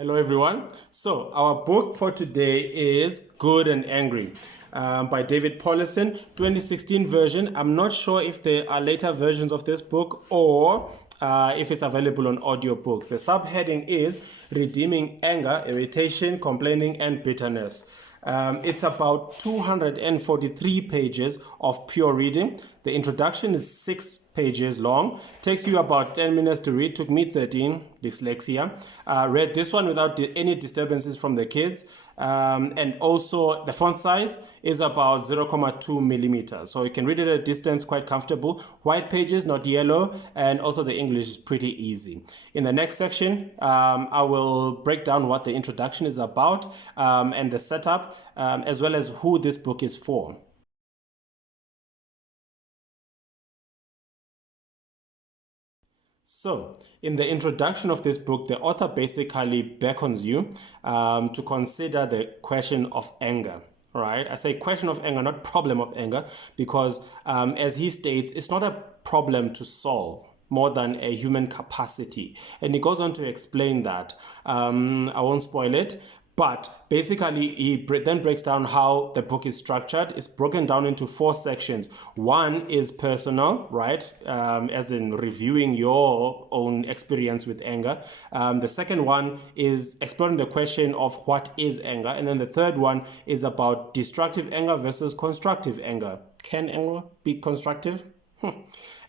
Hello, everyone. So, our book for today is Good and Angry by David Powlison, 2016 version. I'm not sure if there are later versions of this book or if it's available on audiobooks. The subheading is Redeeming Anger, Irritation, Complaining, and Bitterness. It's about 243 pages of pure reading. The introduction is 6 pages long. Takes you about 10 minutes to read. Took me 13, dyslexia. Read this one without any disturbances from the kids. And also the font size is about 0.2 millimeters. So you can read it at a distance, quite comfortable. White pages, not yellow. And also the English is pretty easy. In the next section, I will break down what the introduction is about and the setup, as well as who this book is for. So, in the introduction of this book, the author basically beckons you to consider the question of anger. All right, I say question of anger, not problem of anger, because as he states, it's not a problem to solve more than a human capacity. And he goes on to explain that. I won't spoil it. But basically, he then breaks down how the book is structured. It's broken down into 4 sections. One is personal, right? As in reviewing your own experience with anger. The second one is exploring the question of what is anger. And then the third one is about destructive anger versus constructive anger. Can anger be constructive?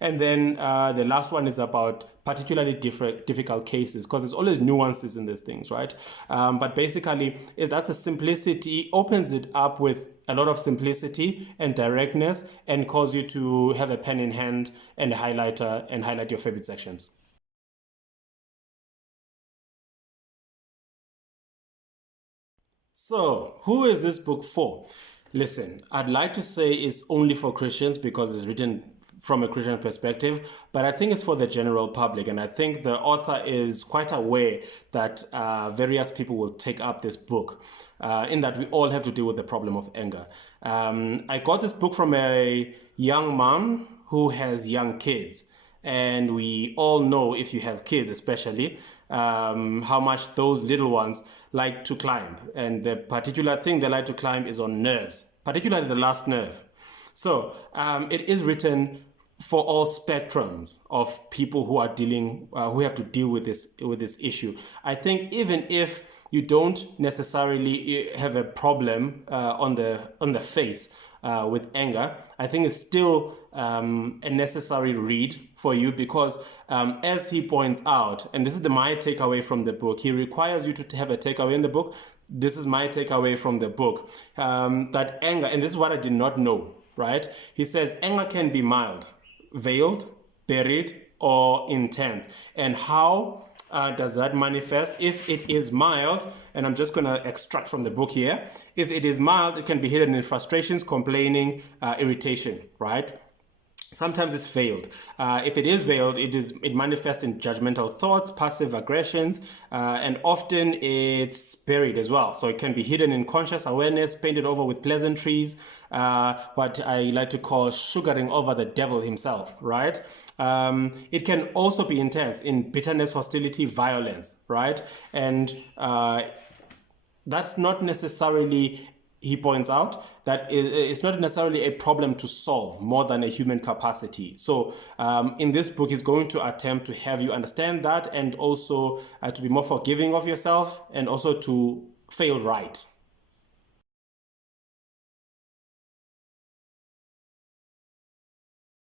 And then the last one is about particularly difficult cases, because there's always nuances in these things, right? But basically, that's a simplicity, opens it up with a lot of simplicity and directness, and cause you to have a pen in hand and a highlighter and highlight your favorite sections. So, who is this book for? Listen, I'd like to say it's only for Christians because it's written from a Christian perspective, but I think it's for the general public, and I think the author is quite aware that various people will take up this book, in that we all have to deal with the problem of anger. I got this book from a young mom who has young kids, and we all know, if you have kids especially, how much those little ones like to climb, and the particular thing they like to climb is on nerves, particularly the last nerve. So it is written for all spectrums of people who are dealing, who have to deal with this issue. I think even if you don't necessarily have a problem on the face with anger, I think it's still a necessary read for you, because as he points out, and this is my takeaway from the book, he requires you to have a takeaway in the book. This is my takeaway from the book, that anger, and this is what I did not know, right? He says anger can be mild, veiled, buried, or intense. And how does that manifest? If it is mild, and I'm just going to extract from the book here, if it is mild, it can be hidden in frustrations, complaining, irritation, right? Sometimes it's veiled. If it is veiled, it manifests in judgmental thoughts, passive aggressions, and often it's buried as well. So it can be hidden in conscious awareness, painted over with pleasantries, what I like to call sugaring over the devil himself, right? It can also be intense in bitterness, hostility, violence, right? And that's not necessarily, he points out, that it's not necessarily a problem to solve more than a human capacity. So in this book, he's going to attempt to have you understand that, and also to be more forgiving of yourself, and also to fail right.